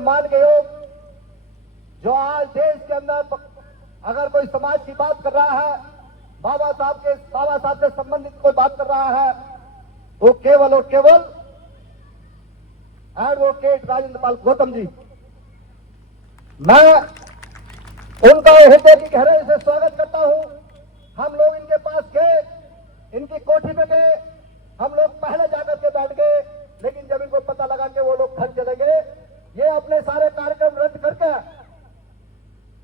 सम्मान के योग, जो आज देश के अंदर अगर कोई समाज की बात कर रहा है, बाबा साहब से संबंधित कोई बात कर रहा है, वो केवल और केवल एडवोकेट राजेंद्र पाल गौतम जी। मैं उनका हृदय की गहराई से स्वागत करता हूं। हम लोग इनके पास गए, इनकी कोठी में गए, हम लोग पहले जाकर के बैठ गए, लेकिन जब इनको पता लगा कि वो लोग घर चले गए, ये अपने सारे कार्यक्रम रद्द करके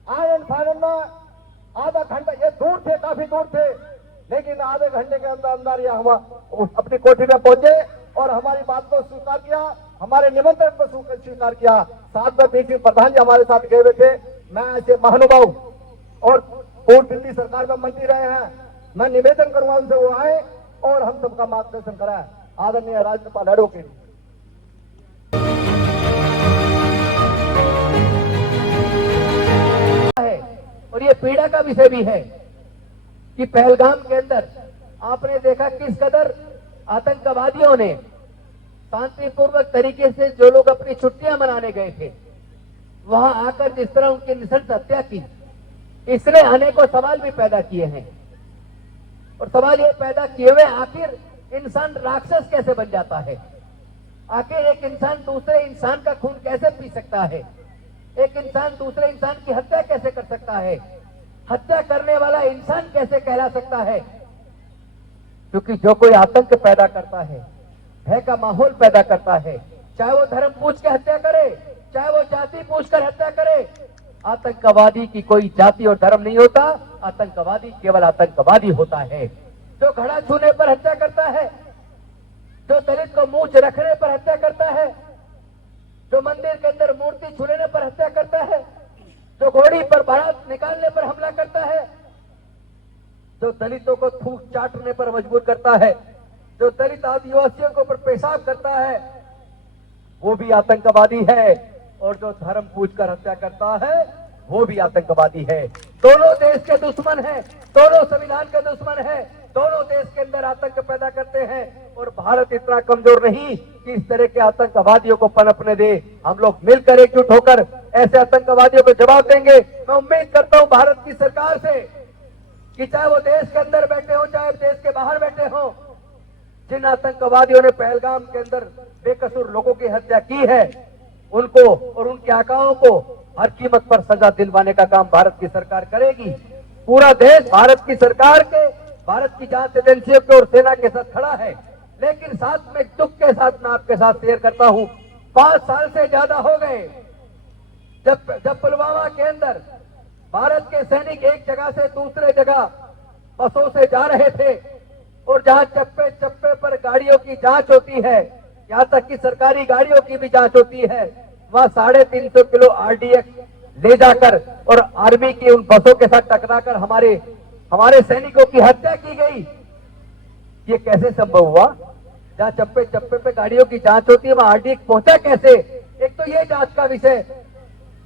आयरन फाइनल में आधा घंटा, ये दूर थे, काफी दूर थे, लेकिन आधे घंटे के अंदर अंदर ये हम अपनी कोठी में पहुंचे और हमारी बात को स्वीकार किया, हमारे निमंत्रण को स्वीकार किया। साथ में बीच प्रधान जी हमारे साथ गए हुए थे। मैं ऐसे महानुभाव और पूर्व दिल्ली सरकार में मंत्री रहे हैं, मैं निवेदन करूंगा उनसे वो आए और हम सबका मार्गदर्शन कराए। आदरणीय राजेंद्र पाल एडवोकेट। और ये पीड़ा का विषय भी है कि पहलगाम के अंदर आपने देखा किस कदर आतंकवादियों ने शांतिपूर्वक तरीके से जो लोग अपनी छुट्टियां मनाने गए थे वहां आकर जिस तरह उनकी नृशंस हत्या की, इसने अनेकों सवाल भी पैदा किए हैं। और सवाल ये पैदा किए हुए आखिर इंसान राक्षस कैसे बन जाता है? आखिर एक इंसान दूसरे इंसान का खून कैसे पी सकता है? एक इंसान दूसरे इंसान की हत्या कैसे कर सकता है? हत्या करने वाला इंसान कैसे कहला सकता है? क्योंकि जो कोई आतंक पैदा करता है, भय का माहौल पैदा करता है, चाहे वो धर्म पूछ के हत्या करे, चाहे वो जाति पूछकर हत्या करे, आतंकवादी की कोई जाति और धर्म नहीं होता। आतंकवादी केवल आतंकवादी होता है। जो घड़ा छूने पर हत्या करता है, जो दलित को मूंछ रखने पर हत्या करता है, जो मंदिर के अंदर मूर्ति छूने पर हत्या करता है, जो घोड़ी पर बारात निकालने पर हमला करता है, जो दलितों को थूक चाटने पर मजबूर करता है, जो दलित आदिवासियों के ऊपर पेशाब करता है, वो भी आतंकवादी है। और जो धर्म पूछकर हत्या करता है वो भी आतंकवादी है। दोनों देश के दुश्मन हैं, दोनों संविधान के दुश्मन हैं, दोनों देश के अंदर आतंक पैदा करते हैं। और भारत इतना कमजोर नहीं कि इस तरह के आतंकवादियों को पनपने दे। हम लोग मिलकर एकजुट होकर ऐसे आतंकवादियों को जवाब देंगे। मैं उम्मीद करता हूं भारत की सरकार से कि चाहे वो देश के अंदर बैठे हो, चाहे देश के बाहर बैठे हो, जिन आतंकवादियों ने पहलगाम के अंदर बेकसूर लोगों की हत्या की है, उनको और उनके आकाओं को हर कीमत पर सजा दिलवाने का काम भारत की सरकार करेगी। पूरा देश भारत की सरकार के, भारत की जांच एजेंसियों के और सेना के साथ खड़ा है। लेकिन साथ में दुख के साथ मैं आपके साथ शेयर करता हूं, 5 साल से ज्यादा हो गए जब पुलवामा के अंदर भारत के सैनिक एक जगह से दूसरे जगह बसों से जा रहे थे और जहां चप्पे चप्पे पर गाड़ियों की जांच होती है, यहां तक कि सरकारी गाड़ियों की भी जांच होती है, वहां 350 किलो आरडीएक्स ले जाकर और आर्मी की उन बसों के साथ टकराकर हमारे सैनिकों की हत्या की गई। ये कैसे संभव हुआ? जहां चप्पे चप्पे पे गाड़ियों की जांच होती है वहां आरडीएक्स पहुंचा कैसे? एक तो ये जांच का विषय,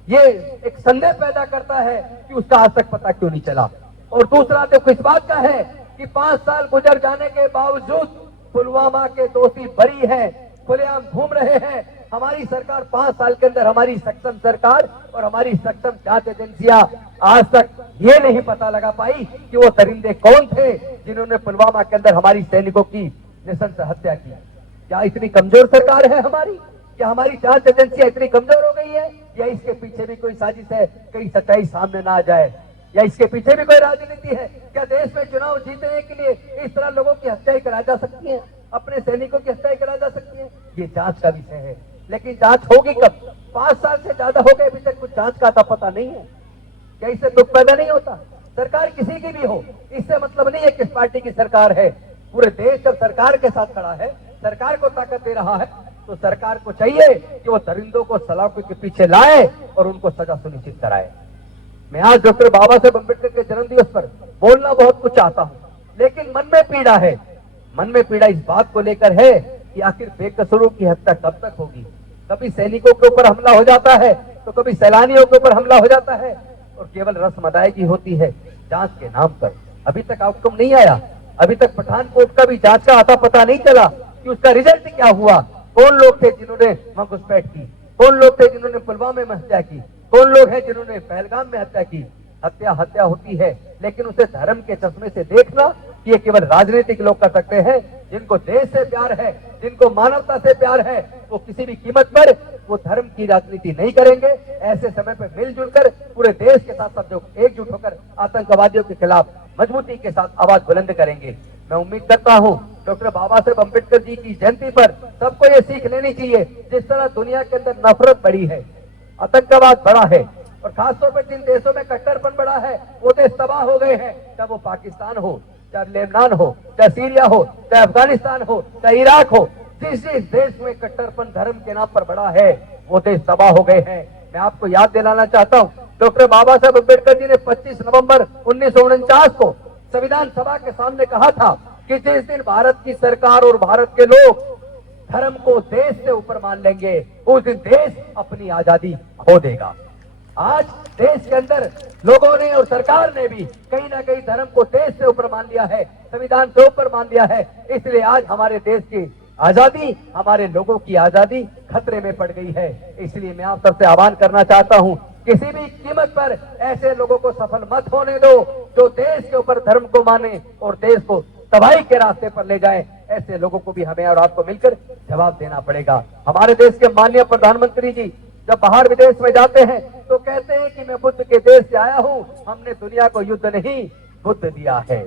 ये एक संदेह पैदा करता है कि उसका आज तक पता क्यों नहीं चला। और दूसरा तो इस बात का है कि 5 साल गुजर जाने के बावजूद पुलवामा के दोषी बरी हैं, खुलेआम घूम रहे हैं। हमारी सरकार 5 साल के अंदर, हमारी सक्षम सरकार और हमारी सक्षम जांच एजेंसियां आज तक ये नहीं पता लगा पाई कि वो दरिंदे कौन थे जिन्होंने पुलवामा के अंदर हमारी सैनिकों की नृशंस हत्या की। क्या इतनी कमजोर सरकार है हमारी? क्या हमारी जांच एजेंसियां इतनी कमजोर हो गई है? या इसके पीछे भी कोई साजिश है, कहीं सच्चाई सामने ना आ जाए? या इसके पीछे भी कोई राजनीति है? क्या देश में चुनाव जीतने के लिए इस तरह लोगों की हत्याएं करा जा सकती हैं, अपने सैनिकों की हत्याएं करा जा सकती हैं? ये जांच का विषय है, लेकिन जांच होगी कब? 5 साल से ज्यादा हो गए, अभी तक कुछ जांच का आता पता नहीं है। क्या इससे दुख पैदा नहीं होता? सरकार किसी की भी हो, इससे मतलब नहीं है किस पार्टी की सरकार है। पूरे देश जब सरकार के साथ खड़ा है, सरकार को ताकत दे रहा है, तो सरकार को चाहिए कि वो दरिंदों को सलाखों के पीछे लाए और उनको सजा सुनिश्चित कराए। मैं आज डॉक्टर बाबा साहेब अम्बेडकर के जन्म दिवस पर बोलना बहुत कुछ चाहता हूं, लेकिन मन में पीड़ा है। मन में पीड़ा इस बात को लेकर है कि आखिर बेकसूरों की हत्या कब तक होगी? कभी सैनिकों के ऊपर हमला हो जाता है, तो कभी सैलानियों के ऊपर हमला हो जाता है, और केवल रस्म अदायगी होती है जांच के नाम पर। अभी तक आउटकम नहीं आया, अभी तक पठानकोट का भी जांच का आता पता नहीं चला कि उसका रिजल्ट क्या हुआ। कौन लोग थे जिन्होंने वहां घुसपैठ की? कौन लोग थे जिन्होंने पुलवामा में हत्या की? कौन लोग हैं जिन्होंने पहलगाम में हत्या की? हत्या होती है, लेकिन उसे धर्म के चश्मे से देखना कि ये केवल राजनीतिक लोग कर सकते हैं। जिनको देश से प्यार है, जिनको मानवता से प्यार है, वो किसी भी कीमत पर वो धर्म की राजनीति नहीं करेंगे। ऐसे समय पर मिलजुल कर पूरे देश के साथ सब लोग एकजुट होकर आतंकवादियों के खिलाफ मजबूती के साथ आवाज बुलंद करेंगे। मैं उम्मीद करता हूँ डॉक्टर बाबा साहेब अम्बेडकर जी की जयंती पर सबको ये सीख लेनी चाहिए, जिस तरह दुनिया के अंदर नफरत बढ़ी है, आतंकवाद बढ़ा है, और खासतौर पर जिन देशों में कट्टरपन बढ़ा है वो देश तबाह हो गए हैं। चाहे वो पाकिस्तान हो, चाहे लेबनान हो, चाहे सीरिया हो, चाहे अफगानिस्तान हो, चाहे इराक हो, जिस देश में कट्टरपन धर्म के नाम पर बढ़ा है वो देश तबाह हो गए हैं। मैं आपको याद दिलाना चाहता हूँ, डॉक्टर बाबा साहेब अम्बेडकर जी ने 25 नवंबर 1949 को संविधान सभा के सामने कहा था कि जिस दिन भारत की सरकार और भारत के लोग धर्म को देश से ऊपर मान लेंगे, उस दिन देश अपनी आजादी खो देगा। आज देश के अंदर लोगों ने और सरकार ने भी कहीं ना कहीं धर्म को देश से ऊपर मान लिया है, संविधान से ऊपर मान लिया है। इसलिए आज हमारे देश की आजादी, हमारे लोगों की आजादी खतरे में पड़ गई है। इसलिए मैं आप सबसे आह्वान करना चाहता हूं, किसी भी कीमत पर ऐसे लोगों को सफल मत होने दो जो देश के ऊपर धर्म को माने और देश को तबाही के रास्ते पर ले जाए। ऐसे लोगों को भी हमें और आपको मिलकर जवाब देना पड़ेगा। हमारे देश के माननीय प्रधानमंत्री जी जब बाहर विदेश में जाते हैं तो कहते हैं कि मैं बुद्ध के देश से आया हूं, हमने दुनिया को युद्ध नहीं बुद्ध दिया है।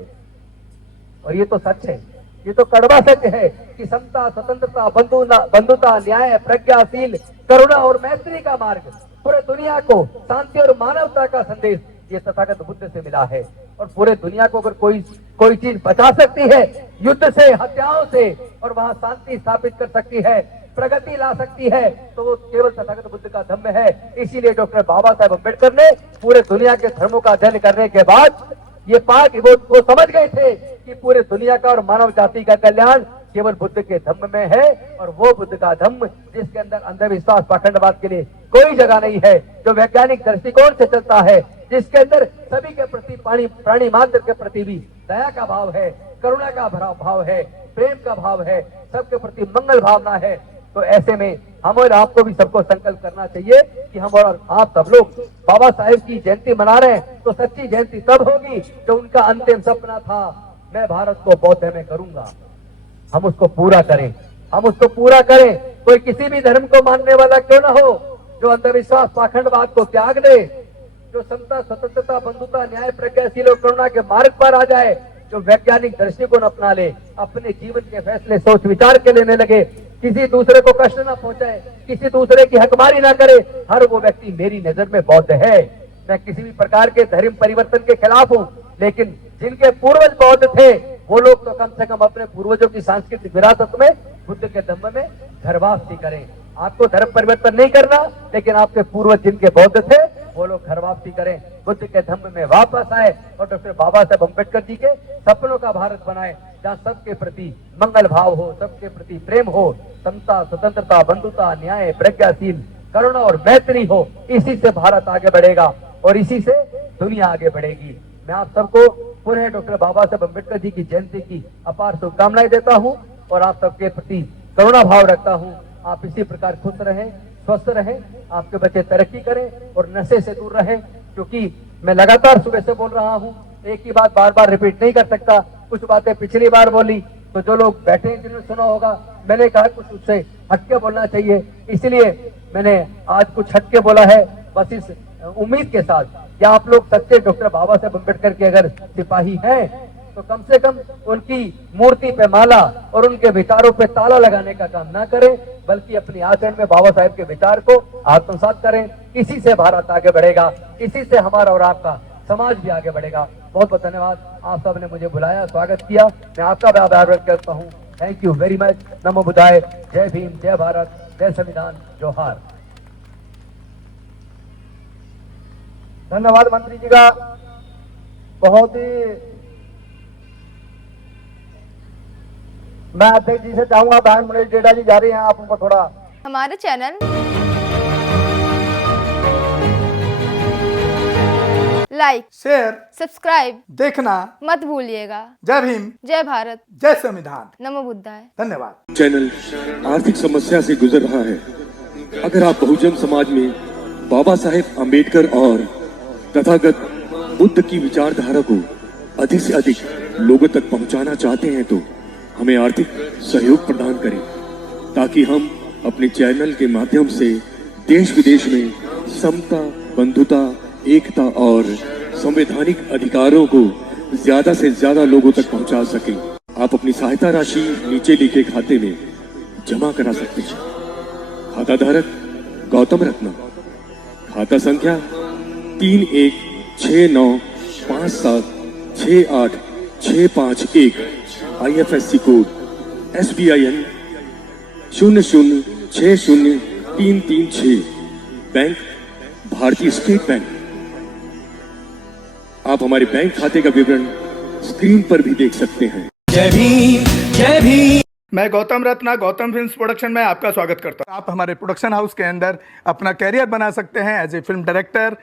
और ये तो सच है, ये तो कड़वा सच है कि समता, स्वतंत्रता, बंधुता, न्याय, प्रज्ञाशील, करुणा और मैत्री का मार्ग, पूरे दुनिया को शांति और मानवता का संदेश ये तथागत बुद्ध से मिला है। और पूरे दुनिया को अगर कोई चीज बचा सकती है युद्ध से, हत्याओं से, और वहां शांति स्थापित कर सकती है, प्रगति ला सकती है, तो वो केवल तथागत बुद्ध का धम्म है। इसीलिए डॉक्टर बाबा साहेब अम्बेडकर ने पूरे दुनिया के धर्मों का अध्ययन करने के बाद ये पाक वो समझ गए थे कि पूरे दुनिया का और मानव जाति का कल्याण केवल बुद्ध के धम्म में है। और वो बुद्ध का धम्म जिसके अंदर अंधविश्वास, पाखंडवाद के लिए कोई जगह नहीं है, जो वैज्ञानिक दृष्टिकोण से चलता है, जिसके अंदर सभी के प्रति, प्राणी मात्र के प्रति भी दया का भाव है, करुणा का भाव है, प्रेम का भाव है, सबके प्रति मंगल भावना है। तो ऐसे में हम और आपको भी सबको संकल्प करना चाहिए कि हम और आप सब लोग बाबा साहेब की जयंती मना रहे हैं तो सच्ची जयंती तब होगी जो उनका अंतिम सपना था, मैं भारत को बौद्ध में करूंगा। हम उसको पूरा करें, हम उसको पूरा करें। कोई किसी भी धर्म को मानने वाला क्यों ना हो, जो अंधविश्वास, पाखंडवाद को त्याग दे, जो समता, स्वतंत्रता, बंधुता, न्याय, प्रज्ञाशील और करुणा के मार्ग पर आ जाए, जो वैज्ञानिक दृष्टिकोण अपना ले, अपने जीवन के फैसले सोच विचार के लेने लगे, किसी दूसरे को कष्ट ना पहुंचाए, किसी दूसरे की हकमारी ना करे, हर वो व्यक्ति मेरी नजर में बौद्ध है। मैं किसी भी प्रकार के धर्म परिवर्तन के खिलाफ हूँ, लेकिन जिनके पूर्वज बौद्ध थे वो लोग तो कम से कम अपने पूर्वजों की सांस्कृतिक विरासत में बुद्ध के धम्म में घर वापसी करें। आपको धर्म परिवर्तन नहीं करना, लेकिन आपके पूर्वज जिनके बौद्ध थे वो लोग घर वापसी करें, बुद्ध के धम्म में वापस आए और डॉक्टर बाबा साहेब अम्बेडकर जी के सपनों का भारत बनाए, जहाँ सबके प्रति मंगल भाव हो, सबके प्रति प्रेम हो, समता, स्वतंत्रता, बंधुता, न्याय, प्रज्ञाशील, करुणा और मैत्री हो। इसी से भारत आगे बढ़ेगा और इसी से दुनिया आगे बढ़ेगी। मैं आप सबको पुनः डॉक्टर बाबा साहेब अम्बेडकर जी की जयंती की अपार शुभकामनाएं देता हूं और आप सबके प्रति करुणा भाव रखता हूं। आप इसी प्रकार खुश रहें, स्वस्थ रहें, आपके बच्चे तरक्की करें और नशे से दूर रहें। क्योंकि मैं लगातार सुबह से बोल रहा हूं, एक ही बात बार बार रिपीट नहीं कर सकता। कुछ बातें पिछली बार बोली तो जो लोग बैठे हैं जिन्होंने सुना होगा, मैंने कहा कुछ उससे हटके बोलना चाहिए, इसलिए मैंने आज कुछ हटके बोला है। बस इस उम्मीद के साथ कि आप लोग सच्चे डॉक्टर बाबा साहेब अम्बेडकर के अगर सिपाही हैं तो कम से कम उनकी मूर्ति पे माला और उनके विचारों पे ताला लगाने का काम ना करें, बल्कि अपनी आचरण में बाबा साहेब के विचार को आत्मसात करें। इसी से भारत आगे बढ़ेगा, इसी से हमारा और आपका समाज भी आगे बढ़ेगा। बहुत बहुत धन्यवाद, आप सब ने मुझे बुलाया, स्वागत किया, मैं आपका भी आभार व्यक्त करता हूँ। Thank you very much. नमो बुद्धाय। जय भीम, जय भारत, जय संविधान, जोहार। धन्यवाद मंत्री जी का। बहुत ही मैं अध्यक्ष जी से चाहूंगा, बहन मनीष डेडा जी जा रही हैं, आप उनको थोड़ा। हमारे चैनल लाइक, शेयर, सब्सक्राइब देखना मत भूलिएगा। जय भीम, जय भारत, जय संविधान, नमो बुद्धाय। धन्यवाद। चैनल आर्थिक समस्या से गुजर रहा है। अगर आप बहुजन समाज में बाबा साहेब अंबेडकर और तथागत बुद्ध की विचारधारा को अधिक से अधिक लोगों तक पहुंचाना चाहते हैं तो हमें आर्थिक सहयोग प्रदान करें, ताकि हम अपने चैनल के माध्यम से देश विदेश में समता, बंधुता, एकता और संवैधानिक अधिकारों को ज्यादा से ज्यादा लोगों तक पहुंचा सकें। आप अपनी सहायता राशि नीचे लिखे खाते में जमा करा सकते हैं। खाता धारक गौतम रत्ना, खाता संख्या 316957686551, IFSC कोड SBIN 0060336, बैंक भारतीय स्टेट बैंक। आप हमारे बैंक खाते का विवरण स्क्रीन पर भी देख सकते हैं। जय भीम, जय भीम। मैं गौतम रत्ना गौतम फिल्म्स प्रोडक्शन में आपका स्वागत करता हूं। आप हमारे प्रोडक्शन हाउस के अंदर अपना कैरियर बना सकते हैं as a film director,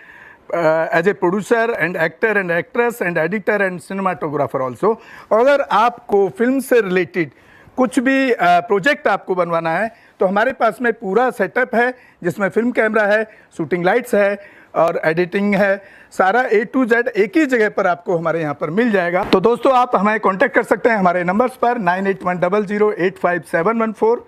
as a producer and actor and actress and editor and cinematographer also. अगर आपको फिल्म से रिलेटेड कुछ भी प्रोजेक्ट आपको बनवाना है तो हमारे पास में पूरा सेटअप है, जिसमें फिल्म कैमरा है, शूटिंग लाइट्स है और एडिटिंग है। सारा A to Z एक ही जगह पर आपको हमारे यहाँ पर मिल जाएगा। तो दोस्तों, आप हमें कांटेक्ट कर सकते हैं हमारे नंबर्स पर 9810085714